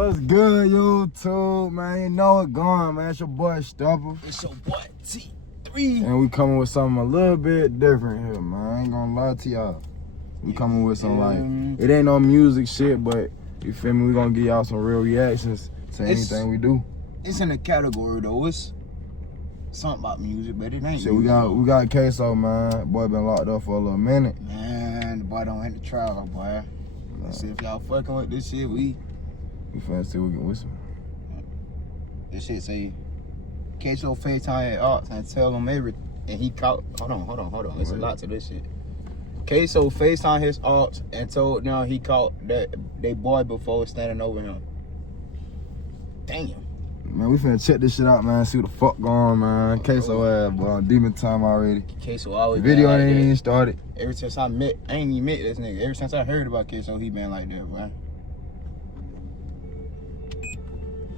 What's good, YouTube, man? You know it going, man. It's your boy Stubble. It's your boy T3. And we coming with something a little bit different here, man. I ain't gonna lie to y'all. We coming with some like, it ain't no music shit, but you feel me? We gonna give y'all some real reactions to anything we do. It's in the category though. It's something about music, but it ain't. Shit, we got KSOO, man. Boy been locked up for a little minute. Man, the boy don't hit the trial, boy. Let's see if y'all fucking with this shit. We finna see we can whistle. This shit say KSOO FaceTime at Arts and tell him everything. And he caught. Hold on. There's a lot to this shit. KSOO FaceTime his Arts and told them he caught that they boy before standing over him. Damn. Man, we finna check this shit out, man. See what the fuck going on, man. KSOO ass, boy, on demon time already. KSOO always the video like ain't that. even started. Ever since I ain't even met this nigga. Ever since I heard about KSOO, he been like that, bro.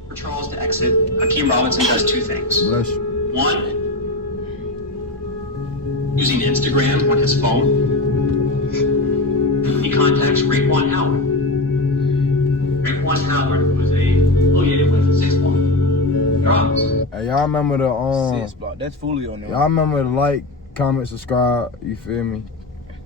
For Charles to exit, Hakeem Robinson does two things. Bless you. One, using Instagram on his phone, he contacts Raekwon Howard. Raekwon Howard was affiliated with 6-1 Drops. Hey, y'all remember the 6 block. That's fully on there. Y'all remember to like, comment, subscribe. You feel me?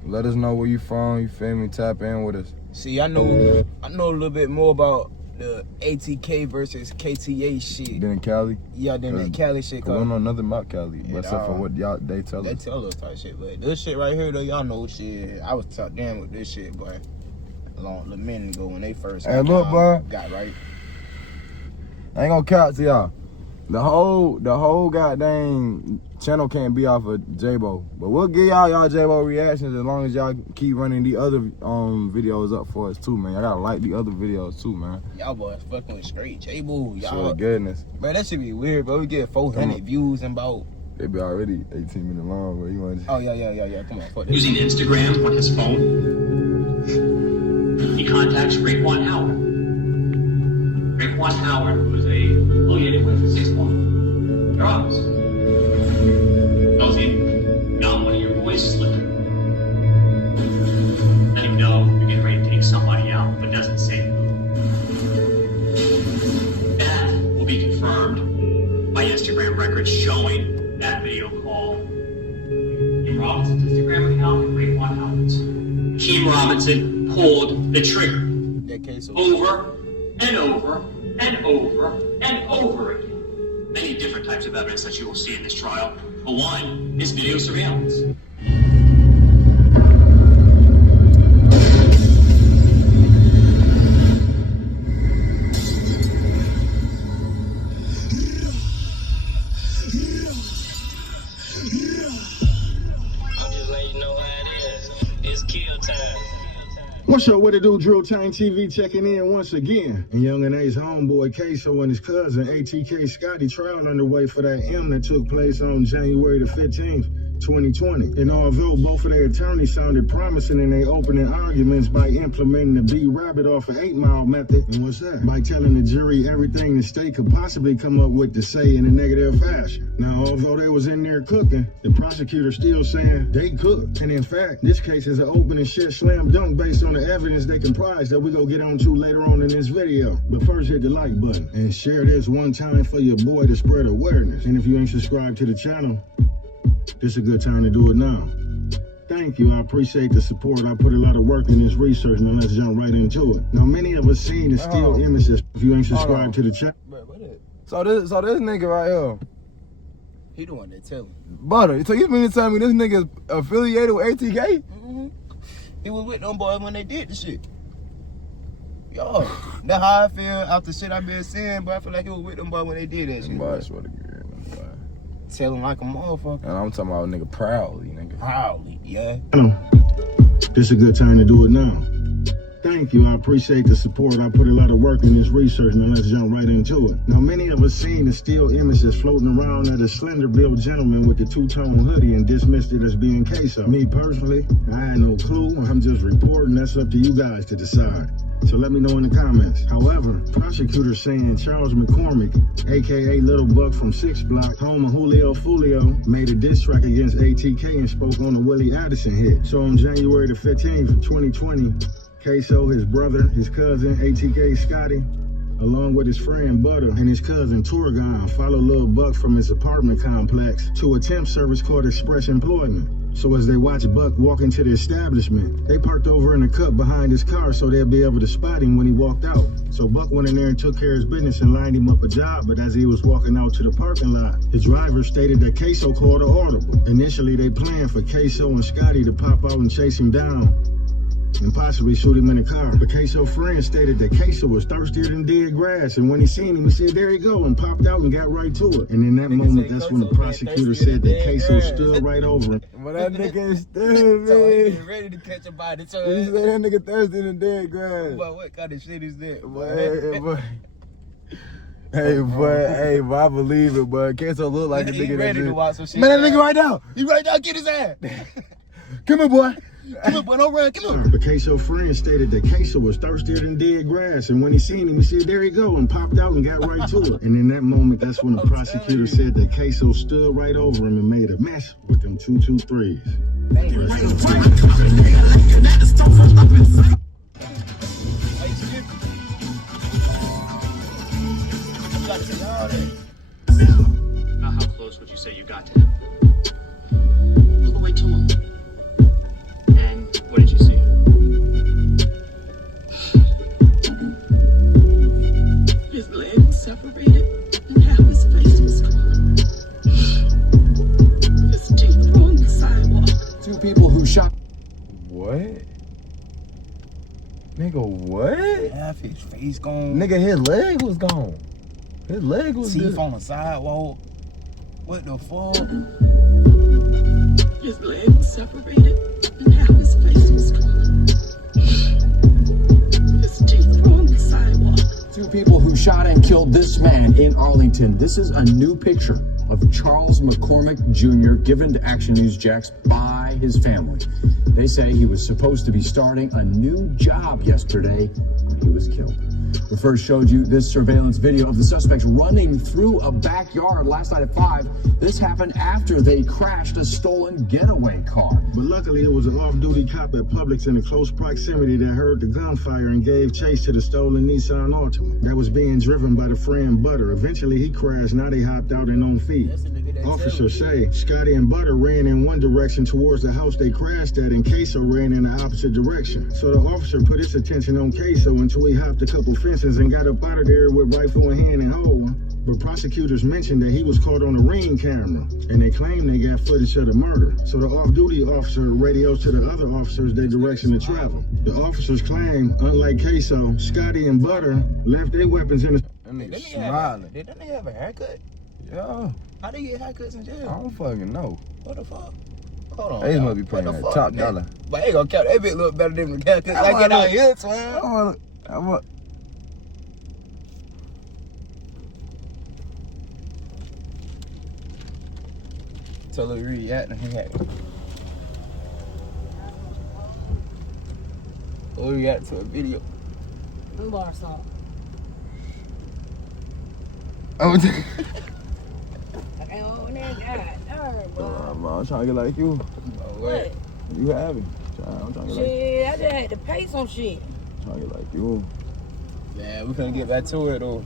Let us know where you from. You feel me? Tap in with us. See, I know a little bit more about the ATK versus KTA shit. Been in Cali? Yeah, then that Cali shit. We don't know nothing about Cali, Yeah, except for what they tell us. They tell us type shit, but this shit right here though, y'all know shit. I was tapped in with this shit, boy. A minute ago when they first Hey, look, boy. got right. I ain't gonna count to y'all. The whole goddamn channel can't be off of J-Bo. But we'll give y'all J-Bo reactions as long as y'all keep running the other videos up for us too, man. Y'all gotta like the other videos too, man. Y'all boys fucking with straight J-Bo. Y'all. Sure, goodness. Man, that should be weird, bro. We get 400 views in about. They be already 18 minutes long, but you want to... Oh, yeah. Come on, fuck this. Using Instagram on his phone, he contacts Raekwon Howard. Raekwon Howard was affiliated with 6-1 Drops. Tells him, got one of your boys slipping. Let him know you're getting ready to take somebody out, but doesn't say who. That will be confirmed by Instagram records showing that video call. In Robinson's Instagram account and Raekwon Howard's. Hakeem Robinson pulled the trigger. That case over and over and over and over again. Many different types of evidence that you will see in this trial. But one is video surveillance. I'm just letting you know how it is. It's kill time. What's up, what it do? Drill Time TV checking in once again. And Young and A's homeboy KSOO and his cousin ATK Scotty trial underway for that M that took place on January the 15th, 2020. And although both of their attorneys sounded promising in their opening arguments by implementing the B-Rabbit off of 8 Mile method, and what's that? By telling the jury everything the state could possibly come up with to say in a negative fashion. Now, although they was in there cooking, the prosecutor still saying they cooked. And in fact, this case is an open and shit slam dunk based on the evidence they comprise that we gonna get on to later on in this video. But first, hit the like button and share this one time for your boy to spread awareness. And if you ain't subscribed to the channel, this is a good time to do it now. Thank you, I appreciate the support. I put a lot of work in this research. Now let's jump right into it. Now many of us seen the still images. If you ain't subscribed to the channel. So this nigga right here. He the one that tell him. Butter, so you mean to tell me this nigga is affiliated with ATK? Mm-hmm. He was with them boys when they did the shit. Yo, that's how I feel after shit I been seeing, but I feel like he was with them boys when they did that shit. Boy, I swear to God. Tell him like a motherfucker. And I'm talking about nigga proudly, nigga. Proudly, yeah. This is a good time to do it now. Thank you, I appreciate the support. I put a lot of work in this research. Now let's jump right into it. Now many of us seen the still images floating around of the slender-built gentleman with the two-tone hoodie and dismissed it as being KSOO. Me personally, I had no clue. I'm just reporting. That's up to you guys to decide. So let me know in the comments. However, prosecutors saying Charles McCormick, aka Little Buck from 6 Block, home of Julio Fulio, made a diss track against ATK and spoke on the Willie Addison hit. So on January the 15th, 2020, KSOO, his brother, his cousin, ATK Scotty, along with his friend Butter and his cousin Torgon, followed Lil Buck from his apartment complex to a temp service called Express Employment. So as they watched Buck walk into the establishment, they parked over in the cut behind his car so they'll be able to spot him when he walked out. So Buck went in there and took care of his business and lined him up a job, but as he was walking out to the parking lot, his driver stated that KSOO called an audible. Initially, they planned for KSOO and Scotty to pop out and chase him down and possibly shoot him in the car. But KSOO friend stated that KSOO was thirstier than dead grass, and when he seen him, he said, there he go, and popped out and got right to it. And in that moment, that's when the prosecutor said that KSOO stood right over him. But that nigga is stupid. Ready to catch a body. He said that nigga thirsty than dead grass. But what kind of shit is that? Hey, boy, I believe it, but KSOO look like a He nigga ready that to just... watch some shit. Man, that nigga right now. He right now, get his ass. Come here, boy. Come on, boy, don't run, come on. The KSOO friend stated that KSOO was thirstier than dead grass, and when he seen him, he said, there he go, and popped out and got right to it. And in that moment, that's when the prosecutor said that KSOO stood right over him and made a mess with them 223s. Now, how close would you say you got to him? All the way to him. And what did you see? His leg was separated, and half his face was gone. His teeth were on the sidewalk. Two people who shot. What? Nigga, what? Half his face gone. Nigga, his leg was gone. His leg was Teeth good. on the sidewalk. What the fuck? His leg was separated, and half his face was gone. His teeth were on the sidewalk. Two people who shot and killed this man in Arlington. This is a new picture of Charles McCormick Jr. given to Action News Jax by his family. They say he was supposed to be starting a new job yesterday when he was killed. We first showed you this surveillance video of the suspects running through a backyard last night at 5. This happened after they crashed a stolen getaway car. But luckily, it was an off-duty cop at Publix in close proximity that heard the gunfire and gave chase to the stolen Nissan Altima that was being driven by the friend Butter. Eventually, he crashed. Now they hopped out and on feet. Officers say Scotty and Butter ran in one direction towards the house they crashed at, and KSOO ran in the opposite direction. So the officer put his attention on KSOO until he hopped a couple fences and got up out of there with rifle in hand and hold. But prosecutors mentioned that he was caught on a Ring camera, and they claim they got footage of the murder. So the off-duty officer radios to the other officers their direction to travel. The officers claim, unlike KSOO, Scotty and Butter left their weapons in the... That nigga smiling. Did that nigga have a haircut? Yeah, How they get haircuts in I jail? don't fucking know. What the fuck? Hold on. They y'all. must be paying What the that fuck, top man? dollar. But ain't gonna count. That bitch look better than the haircuts I I get wanna- out here, twin. I want. Tell her to react and he had. Or react to a video. Bar song. Oh, Like, oh, nigga, God, bro. I'm trying to get like you. What? You have it. I'm trying to get like, Shit, I just had to pay some shit. trying to get like you. Yeah, we finna get back to it though.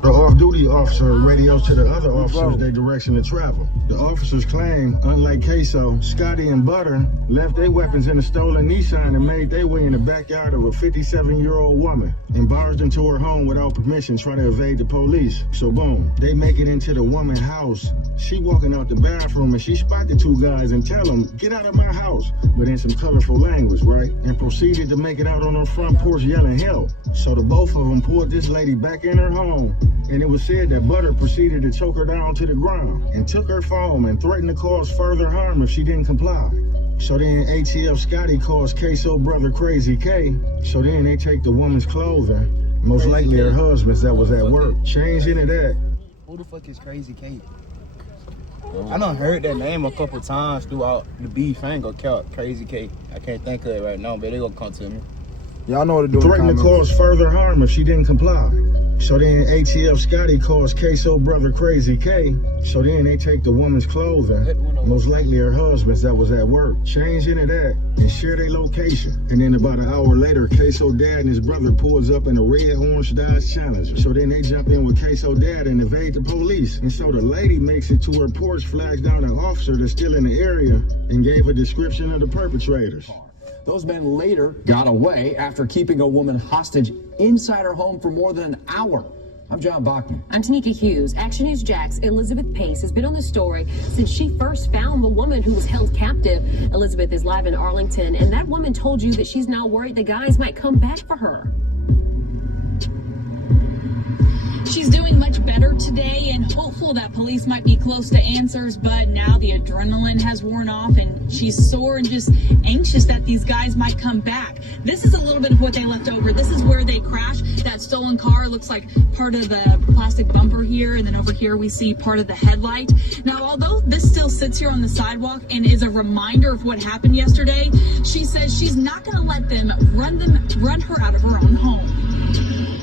The off-duty officer radios to the other officers their direction to travel. The officers claim, unlike KSOO, Scotty and Butter left their weapons in a stolen Nissan and made their way in the backyard of a 57-year-old woman and barged into her home without permission, trying to evade the police. So boom, they make it into the woman's house. She walking out the bathroom and she spot the two guys and tell them, get out of my house, but in some colorful language, right? And proceeded to make it out on her front porch yelling help. So the both of them pulled this lady back in her home, and it was said that Butter proceeded to choke her down to the ground and took her phone and threatened to cause further harm if she didn't comply. So then ATF Scotty calls KSOO brother Crazy K. So then they take the woman's clothing, most likely her husband's that was at work, change into that. Who the fuck is Crazy K? I done heard that name a couple times throughout the beef. I ain't gonna count Crazy K. I can't think of it right now, but they gonna come to me. Y'all know what to do in the Threatened to comments. cause further harm if she didn't comply. So then ATF Scotty calls KSOO brother Crazy K. So then they take the woman's clothing, most likely her husband's that was at work, change into that, and share their location. And then about an hour later, KSOO dad and his brother pulls up in a red orange Dodge Challenger. So then they jump in with KSOO dad and evade the police. And so the lady makes it to her porch, flags down an officer that's still in the area, and gave a description of the perpetrators. Those men later got away after keeping a woman hostage inside her home for more than an hour. I'm John Bachman. I'm Tanika Hughes. Action News Jax Elizabeth Pace has been on the story since she first found the woman who was held captive. Elizabeth is live in Arlington, and that woman told you that she's now worried the guys might come back for her. She's doing much better today and hopeful that police might be close to answers, but now the adrenaline has worn off and she's sore and just anxious that these guys might come back. This is a little bit of what they left over. This is where they crashed. That stolen car looks like part of the plastic bumper here, and then over here we see part of the headlight. Now, although this still sits here on the sidewalk and is a reminder of what happened yesterday, she says she's not going to let them run her out of her own home.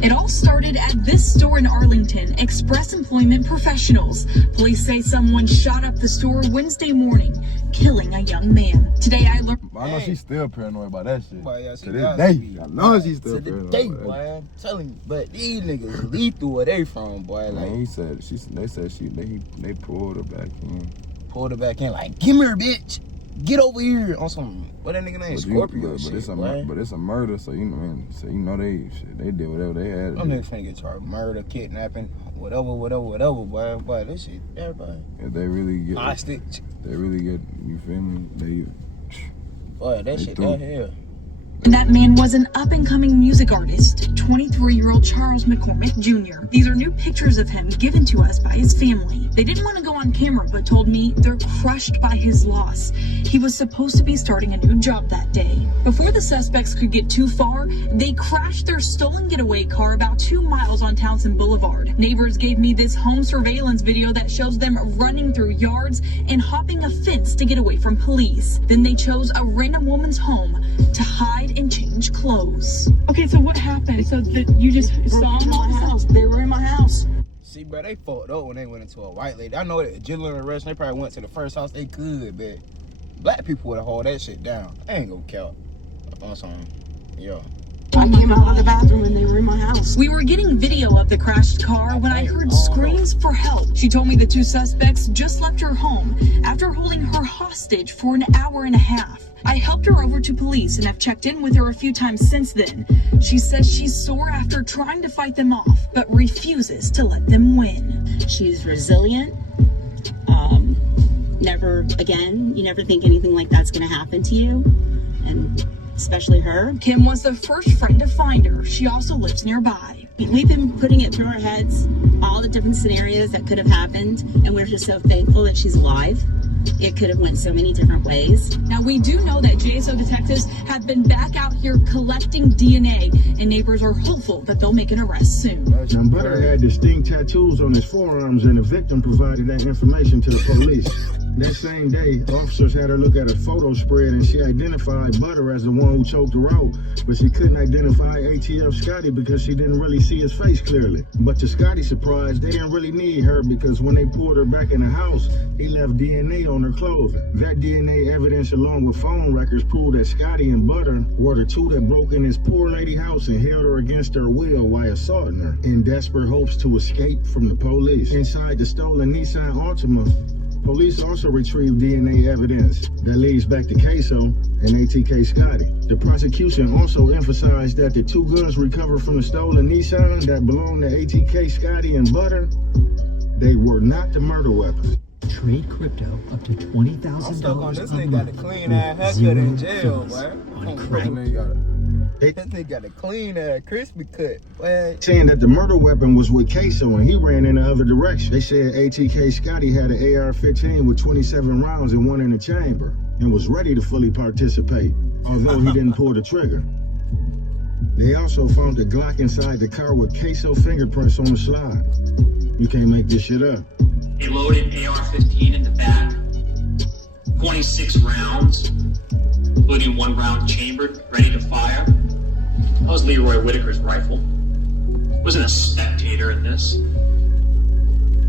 It all started at this store in Arlington, Express Employment Professionals. Police say someone shot up the store Wednesday morning, killing a young man. Today I learned... I know she's still paranoid about that shit. Boy, yeah, To this day. I know she's still to the paranoid day, about boy. that. I'm telling you, but these niggas lethal where they from, boy. Like, Man, they pulled her back in. pulled her back in, like, give me her, bitch. Get over here on some, what that nigga name? Scorpio But shit, it's a boy. but it's a murder, so you know, man. So you know they did whatever they had. Them niggas finna get charged murder, kidnapping, whatever, boy. Boy, this shit, everybody. If they really get, Hostage. they really get. You feel me? Boy, that shit threw- down here. That man was an up-and-coming music artist, 23-year-old Charles McCormick Jr. These are new pictures of him given to us by his family. They didn't want to go on camera, but told me they're crushed by his loss. He was supposed to be starting a new job that day. Before the suspects could get too far, they crashed their stolen getaway car about 2 miles on Townsend Boulevard. Neighbors gave me this home surveillance video that shows them running through yards and hopping a fence to get away from police. Then they chose a random woman's home to hide and change clothes. Okay, so what happened? So you just saw them in my house? They were in my house. See, bro, they fucked up when they went into a white lady. I know that adrenaline rush, they probably went to the first house they could, but black people would have hauled that shit down. I ain't gonna count on something. Yo. I came out of the bathroom and they were in my house. We were getting video of the crashed car when I heard screams for help. She told me the two suspects just left her home after holding her hostage for an hour and a half. I helped her over to police and have checked in with her a few times since then. She says she's sore after trying to fight them off, but refuses to let them win. She's resilient. You never think anything like that's going to happen to you, and especially her. Kim was the first friend to find her. She also lives nearby. We've been putting it through our heads, all the different scenarios that could have happened, and we're just so thankful that she's alive. It could have went so many different ways. Now, we do know that KSOO detectives have been back out here collecting DNA, and neighbors are hopeful that they'll make an arrest soon. Now, Butter had distinct tattoos on his forearms, and the victim provided that information to the police. That same day, officers had her look at a photo spread, and she identified Butter as the one who choked her out, but she couldn't identify ATF Scotty because she didn't really see his face clearly. But to Scotty's surprise, they didn't really need her because when they pulled her back in the house, he left DNA on her clothing. That DNA evidence, along with phone records, proved that Scotty and Butter were the two that broke in his poor lady house and held her against her will while assaulting her in desperate hopes to escape from the police. Inside the stolen Nissan Altima, police also retrieved DNA evidence that leads back to KSOO and ATK Scotty. The prosecution also emphasized that the two guns recovered from the stolen Nissan that belonged to ATK Scotty and Butter, they were not the murder weapons. Trade crypto up to $20,000 I'm stuck on this a nigga got a month clean with ass zero haircut in jail, fees boy. on crack. This nigga got a clean ass crispy cut, boy. Saying that the murder weapon was with KSOO and he ran in the other direction. They said ATK Scotty had an AR-15 with 27 rounds and one in the chamber and was ready to fully participate, although he didn't pull the trigger. They also found the Glock inside the car with KSOO fingerprints on the slide. You can't make this shit up. A loaded AR-15 in the back, 26 rounds, including 1 round chambered, ready to fire. That was Leroy Whitaker's rifle. He wasn't a spectator in this.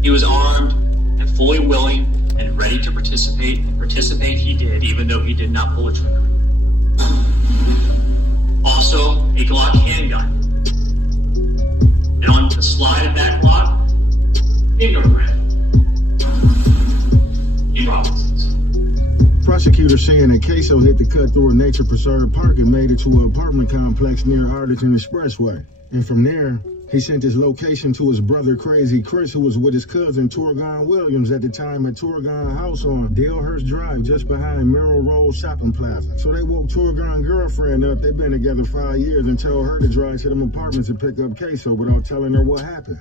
He was armed and fully willing and ready to participate. And participate he did, even though he did not pull a trigger. Also, a Glock handgun. And on the slide of that Glock, fingerprint. E. Robinson's. Prosecutors saying that KSOO hit the cut through a nature preserve park and made it to an apartment complex near Arlington Expressway. And from there, he sent his location to his brother Crazy Chris, who was with his cousin Torgon Williams at the time at Torgon House on Dalehurst Drive, just behind Merrill Road Shopping Plaza. So they woke Torgon's girlfriend up. They've been together 5 years and told her to drive to them apartments and pick up KSOO without telling her what happened.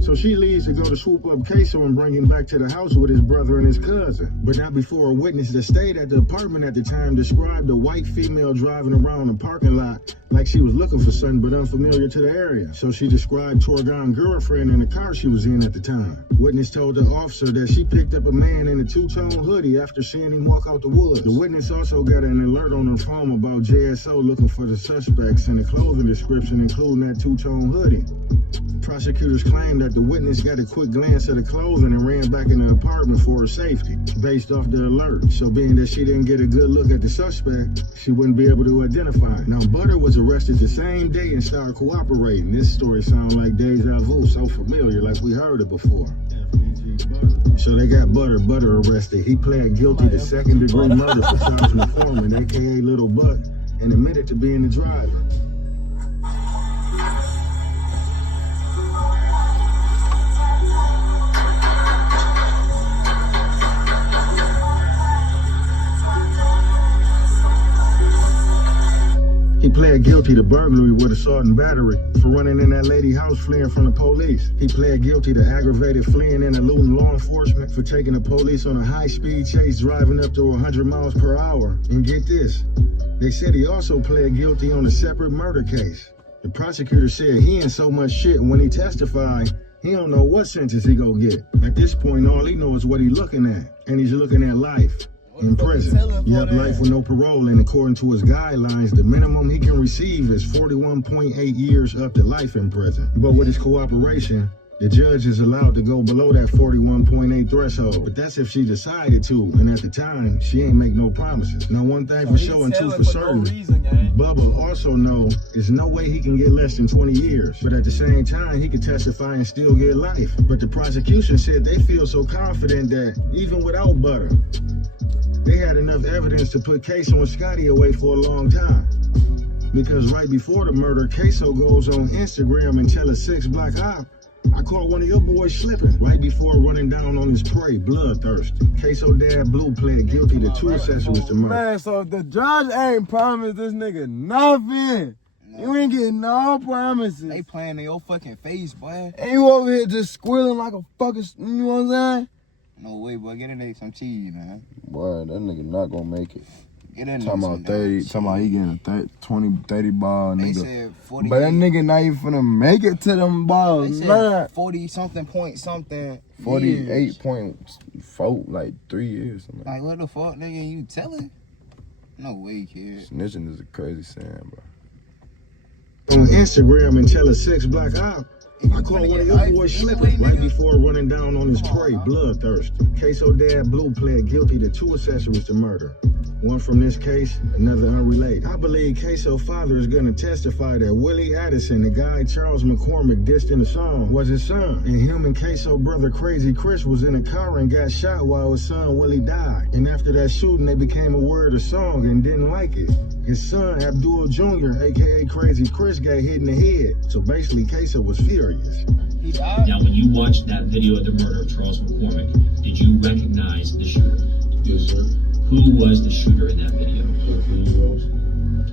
So she leaves to go to swoop up KSOO and bring him back to the house with his brother and his cousin. But not before a witness that stayed at the apartment at the time described a white female driving around the parking lot like she was looking for something but unfamiliar to the area. So she described Torgon's girlfriend in the car she was in at the time. Witness told the officer that she picked up a man in a two-tone hoodie after seeing him walk out the woods. The witness also got an alert on her phone about JSO looking for the suspects and the clothing description including that two-tone hoodie. Prosecutors claimed that the witness got a quick glance at the clothing and ran back in the apartment for her safety, based off the alert. So being that she didn't get a good look at the suspect, she wouldn't be able to identify him. Now, Butter was arrested the same day and started cooperating. This story sounds like deja vu, so familiar, like we heard it before. So they got Butter arrested. He pled guilty to second-degree murder for Sergeant Informant, a.k.a. Little Butt, and admitted to being the driver. He pled guilty to burglary with assault and battery for running in that lady house fleeing from the police. He pled guilty to aggravated fleeing and eluding law enforcement for taking the police on a high-speed chase driving up to 100 miles per hour. And get this, they said he also pled guilty on a separate murder case. The prosecutor said he in so much shit when he testified, he don't know what sentence he gonna get. At this point, all he knows is what he's looking at, and he's looking at life. In prison. Yep, life with no parole, and according to his guidelines, the minimum he can receive is 41.8 years up to life in prison. But with his cooperation, the judge is allowed to go below that 41.8 threshold. But that's if she decided to, and at the time, she ain't make no promises. Now, one thing for sure and two for certain, Bubba also know there's no way he can get less than 20 years. But at the same time, he could testify and still get life. But the prosecution said they feel so confident that even without Butter, they had enough evidence to put KSOO and Scotty away for a long time. Because right before the murder, KSOO goes on Instagram and tell a 6-block op, I caught one of your boys slipping right before running down on his prey, bloodthirsty. KSOO dad Blue pled guilty to 2 accessories to murder. Man, so the judge ain't promised this nigga nothing. You ain't getting no promises. They playing in your fucking face, boy. And you over here just squealing like a fucking, you know what I'm saying? No way, boy. Get a nigga some cheese, man. Boy, that nigga not gonna make it. Get a nigga talking about 30, talking about he getting a 30 ball, they nigga. said 40. But that nigga not even finna make it to them balls, They said man. 40-something point something. 48.4, like 3 years. Something. Like, what the fuck, nigga? You telling? No way, kid. Snitching is a crazy saying, bro. On Instagram and tell a 6-block op, I caught one of your boys slipping right before running down on his prey, bloodthirsty. KSOO dad Blue pled guilty to 2 accessories to murder. One from this case, another unrelated. I believe KSOO father is gonna testify that Willie Addison, the guy Charles McCormick dissed in the song, was his son. And him and KSOO brother Crazy Chris was in a car and got shot while his son Willie died. And after that shooting, they became aware of the song and didn't like it. His son Abdul Jr., aka Crazy Chris, got hit in the head. So basically, KSOO was furious. Now, when you watched that video of the murder of Charles McCormick, did you recognize the shooter? Yes, sir. Who was the shooter in that video?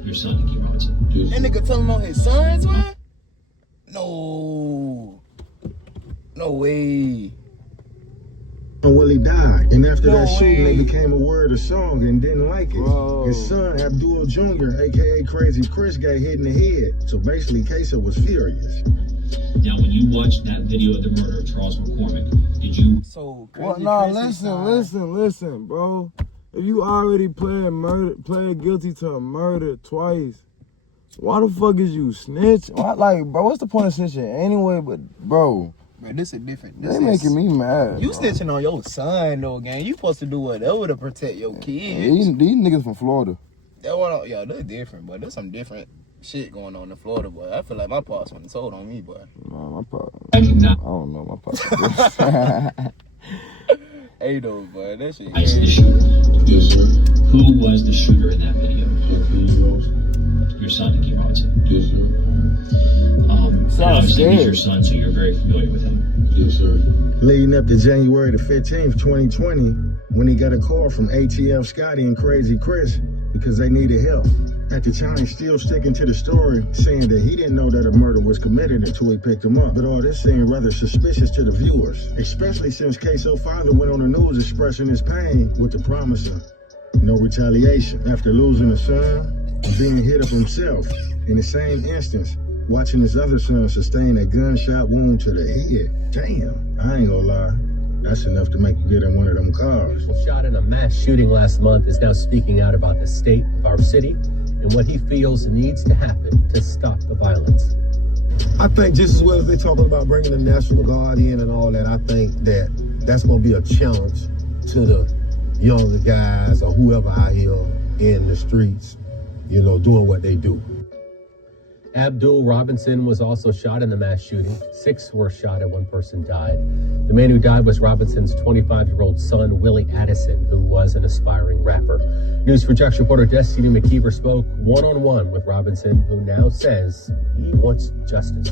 Your son, Dickie Robinson. Yes. That nigga telling on his sons, man? No. No way. Willie died, and after that shooting, they became aware of the song and didn't like it. Whoa. His son Abdul Jr., aka Crazy Chris, got hit in the head. So basically, KSOO was furious. Now, when you watched that video of the murder of Charles McCormick, did you? So well, no, listen, bro. If you already pled guilty to a murder twice, Why the fuck is you snitch? Why, like, bro, what's the point of snitching anyway? But, bro, this is different. They making me mad. You bro. snitching on your son, though, gang. You supposed to do whatever to protect your kids. These niggas from Florida. Yeah, they're different, but there's some different shit going on in Florida, boy. I feel like my pops went and told on me, boy. Nah, my pop. I don't know, my pop. Hey, though, boy, that shit. I see the shooter. Yes, sir. Who was the shooter in that video? Your son, Dickie Robinson. Yes, sir. Obviously, he's your son, so you're very familiar with him. Yes, sir. Leading up to January the 15th, 2020, when he got a call from ATF Scotty and Crazy Chris because they needed help. At the time, still sticking to the story, saying that he didn't know that a murder was committed until he picked him up. But all this seemed rather suspicious to the viewers, especially since KSOO father went on the news expressing his pain with the promise of no retaliation after losing a son and being hit up himself in the same instance, watching his other son sustain a gunshot wound to the head. Damn, I ain't gonna lie. That's enough to make you get in one of them cars. Shot in a mass shooting last month is now speaking out about the state of our city and what he feels needs to happen to stop the violence. I think just as well as they're talking about bringing the National Guard in and all that, I think that that's going to be a challenge to the younger guys or whoever out here in the streets, you know, doing what they do. Abdul Robinson was also shot in the mass shooting. 6 were shot and 1 person died. The man who died was Robinson's 25-year-old son, Willie Addison, who was an aspiring rapper. News4Jax reporter Destiny McKeever spoke one-on-one with Robinson, who now says he wants justice.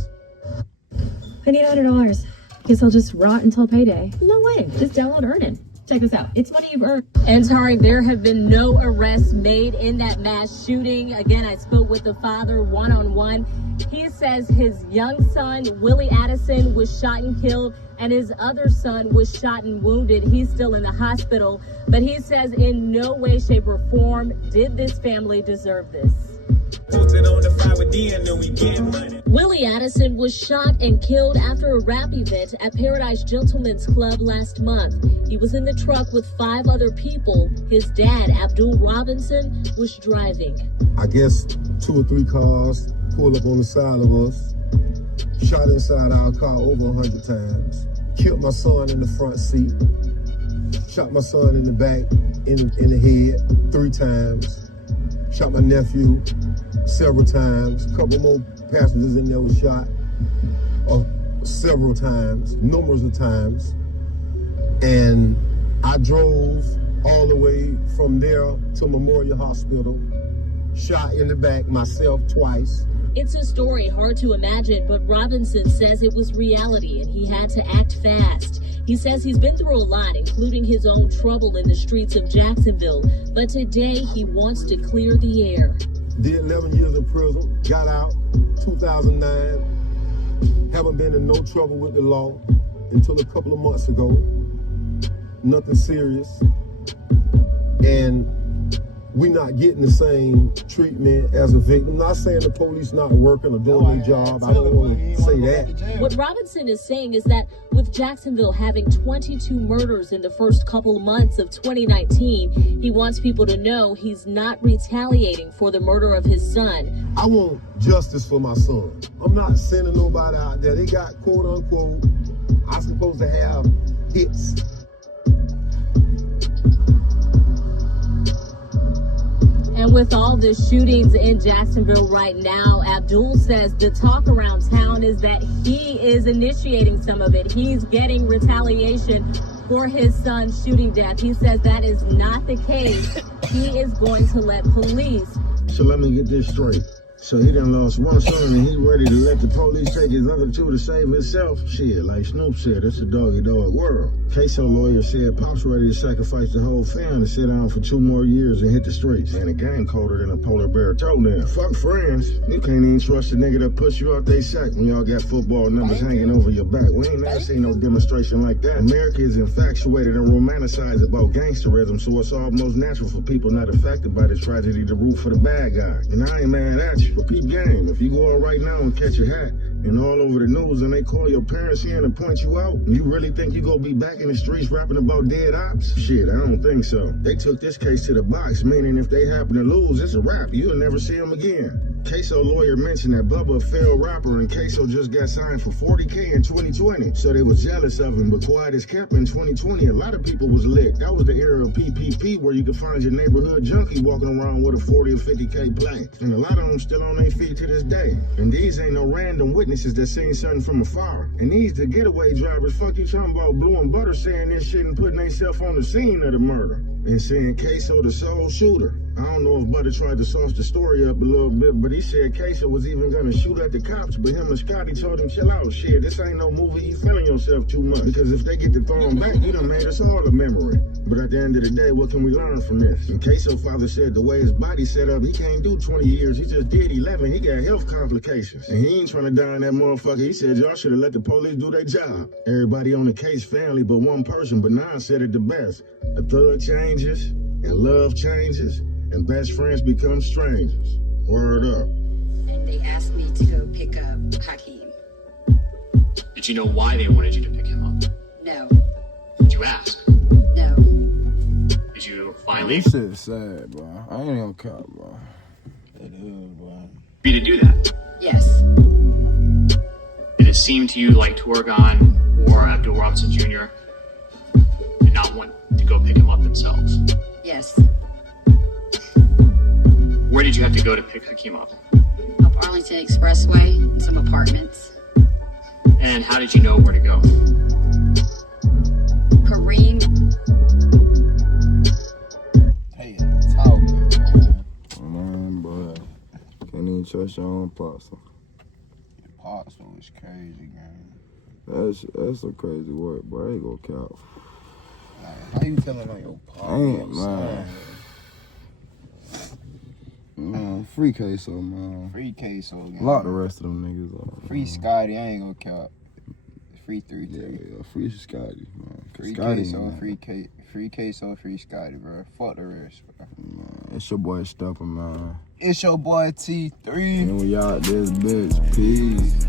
I need $100. Guess I'll just rot until payday. No way. Just download Earnin. Check this out. It's money you've earned. And Tariq, there have been no arrests made in that mass shooting. Again, I spoke with the father one-on-one. He says his young son, Willie Addison, was shot and killed, and his other son was shot and wounded. He's still in the hospital, but he says in no way, shape, or form did this family deserve this. Willie Addison was shot and killed after a rap event at Paradise Gentlemen's Club last month. He was in the truck with 5 other people. His dad, Abdul Robinson, was driving. I guess 2 or 3 cars pulled up on the side of us, shot inside our car over 100 times, killed my son in the front seat, shot my son in the back, in the head 3 times. Shot my nephew several times. A couple more passengers in there was shot several times, numerous of times. And I drove all the way from there to Memorial Hospital, shot in the back myself twice. It's a story hard to imagine, but Robinson says it was reality and he had to act fast. He says he's been through a lot, including his own trouble in the streets of Jacksonville. But today he wants to clear the air. Did 11 years in prison, got out 2009. Haven't been in no trouble with the law until a couple of months ago. Nothing serious. And we not getting the same treatment as a victim. Not saying the police not working or doing their job. I don't want to say that. What Robinson is saying is that with Jacksonville having 22 murders in the first couple of months of 2019, he wants people to know he's not retaliating for the murder of his son. I want justice for my son. I'm not sending nobody out there. They got quote unquote, I'm supposed to have hits. And with all the shootings in Jacksonville right now, Abdul says the talk around town is that he is initiating some of it. He's getting retaliation for his son's shooting death. He says that is not the case. He is going to let police. So let me get this straight. So he done lost 1 son and he ready to let the police take his other 2 to save himself? Shit, like Snoop said, it's a dog-eat-dog world. KSOO lawyer said Pop's ready to sacrifice the whole family to sit down for 2 more years and hit the streets. And a gang colder than a polar bear toenail. Fuck friends. You can't even trust a nigga that push you out they sack when y'all got football numbers hanging over your back. We ain't never seen no demonstration like that. America is infatuated and romanticized about gangsterism, so it's almost natural for people not affected by the tragedy to root for the bad guy. And I ain't mad at you. But peep game, if you go out right now and catch a hat and all over the news, and they call your parents in and point you out, you really think you gonna be back in the streets rapping about dead ops? Shit, I don't think so. They took this case to the box, meaning if they happen to lose, it's a wrap. You'll never see them again. KSOO lawyer mentioned that Bubba a failed rapper and KSOO just got signed for $40K in 2020. So they was jealous of him, but quiet as kept in 2020, a lot of people was licked. That was the era of PPP where you could find your neighborhood junkie walking around with a 40 or 50K play. And a lot of them still on their feet to this day. And these ain't no random witnesses that seen something from afar. And these the getaway drivers, fuck you talking about Blue and Butter saying this shit and putting themselves on the scene of the murder. And saying KSOO the sole shooter. I don't know if Butter tried to sauce the story up a little bit, but he said KSOO was even gonna shoot at the cops, but him and Scotty told him, chill out, shit, this ain't no movie, you feeling yourself too much. Because if they get to throw him back, you done made us all a memory. But at the end of the day, what can we learn from this? And KSOO father said the way his body set up, he can't do 20 years, he just did 11, he got health complications. And he ain't trying to die in that motherfucker, he said y'all should have let the police do their job. Everybody on the case family but one person, but Nas said it the best. A thug changes, and love changes, and best friends become strangers. Word up. And they asked me to go pick up Hakeem. Did you know why they wanted you to pick him up? No. Did you ask? No. Did you finally This shit's sad, bro. I ain't gonna count, bro. It is, bro. be to do that? Yes. Did it seem to you like Torgon or Abdul Robinson Jr. did not want to go pick him up themselves? Yes. Where did you have to go to pick Hakeem up? Up Arlington Expressway and some apartments. And how did you know where to go? Kareem. Hey, talk, Man, boy. Can't even trust your own parcel. Parcel is crazy, man. That's some crazy work, bro. I ain't gonna count. How you telling on your Ain't, parcel? man. Man, free KSOO, man. Free KSOO, man. Lock the rest of them niggas up. Free Scotty, I ain't gonna count. Free 3-3. Yeah, free Scotty, man. Free Scotty, KSOO, man. free KSOO, free Scotty, bro. Fuck the rest, bro. Man, it's your boy Stepper, man. It's your boy T3. And we out this bitch. Peace.